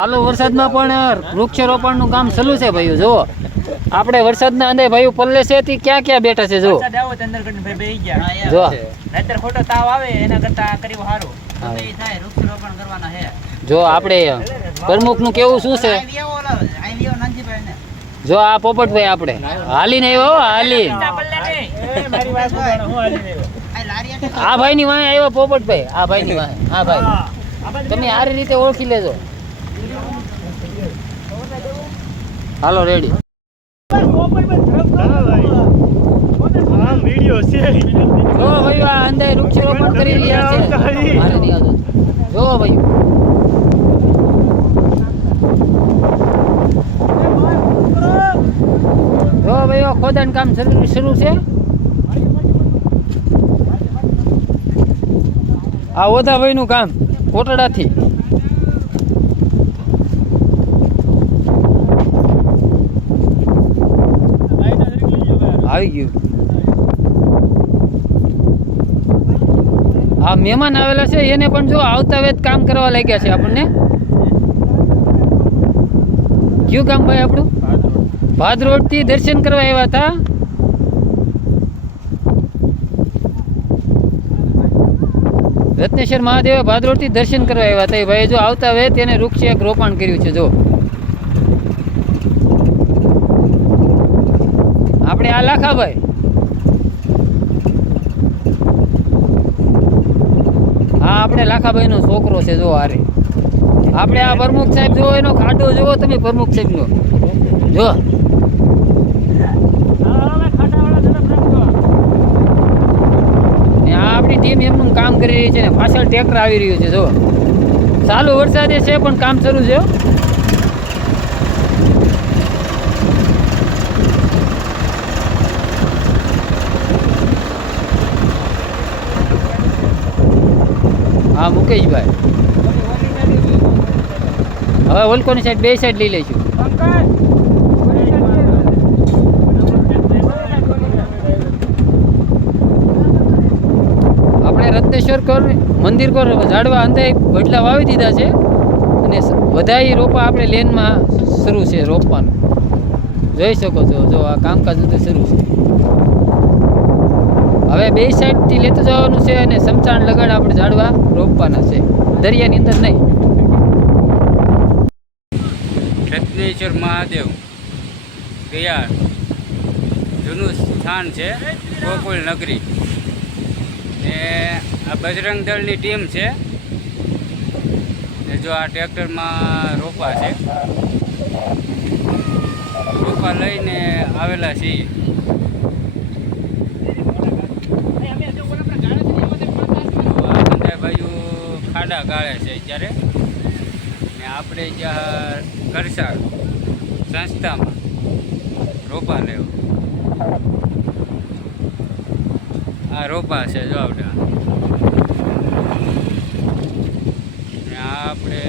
ચાલુ વરસાદમાં પણ વૃક્ષારોપણનું કામ ચાલુ છે ભાઈઓ જુઓ. આપણે વરસાદના અંદર ભાઈઓ પલ્લે છે તે ક્યાં ક્યાં બેઠા છે જુઓ. વરસાદ આવ્યો તો અંદર કરીને ભાઈ બેહી ગયા. જો નહીતર ખોટો તાવ આવે એના કરતા આ સારું થાય વૃક્ષારોપણ કરવાના જો આપણે પ્રમુખનું કેવું શું છે? જો આ પોપટભાઈ આપણે. હાલીને આવ્યો હો, હાલીને હું હાલી આ ભાઈની વાંહે આવ્યો પોપટભાઈ આ ભાઈની વાંહે હા. ભાઈ તમે સારી રીતે ઓળખી લેજો. હાલો રેડી જો ભાઈ આ અંદર વૃક્ષારોપણ કરી રહ્યા છે. મારે નહીં આવતું. જો ભાઈ. જો ભાઈ આ કામ શરૂ છે. આ ઓધાભાઈનું કામ કોટડાથી. આવી ગયું. આ મહેમાન આવેલા છે, એને પણ જો આવતા વેત કામ કરવા લાગ્યા છે આપણને. કયું કામ ભાઈ આપણું? ભાદ રોડથી દર્શન કરવા આવ્યા હતા. રત્નેશ્વર મહાદેવ ભાદરોડથી દર્શન કરવા આવ્યા હતા. એ ભાઈ જો આવતા વેત એને વૃક્ષ એક રોપણ કર્યું છે, જો. આપણે આ લાખાભાઈ હા, આપણે લાખાભાઈ નો છોકરો છે, જો આરે આપણે આ પ્રમુખ સાહેબ જો એનો ખાડો જોવો, તમે પ્રમુખ સાહેબ નો જો આપણી ટીમ એમનું કામ કરી રહી છે ને, પાછળ ટ્રેક્ટર આવી રહ્યું છે, જો. ચાલુ વરસાદે છે, પણ કામ શરૂ છે મુકેશભાઈ. હવે ઓલકોની સાઈડ બે સાઈડ લઈ લઈશું. આપણે રત્નેશ્વર કર, મંદિર કર ઝાડવા અંતે વડલા વાવી દીધા છે. અને સ- રોપા આપણે લેનમાં શરૂ છે રોપવાનું. જોઈ શકો છો, જો આ કામકાજ બધું શરૂ છે. હવે બે સાઈડથી લેતું જવાનું છે અને સમચાણ લગાડ આપણે ઝાડવા રોપવાના છે. દરિયાની અંદર નહીં. રત્નેશ્વર મહાદેવ ગયા જૂનું સ્થાન છે ગોકુલ નગરી. ને આ બજરંગ દળની ટીમ છે. ને જો આ ટ્રેક્ટરમાં રોપા છે. રોપા લઈને આવેલા છીએ આ સંજયભાઈઓ ખાડા ગાળે છે અત્યારે ને આપણે જ્યાં કરસાળ સંસ્થામાં રોપા લેવા. આ રોપા છે જો આવડા. ને આ આપણે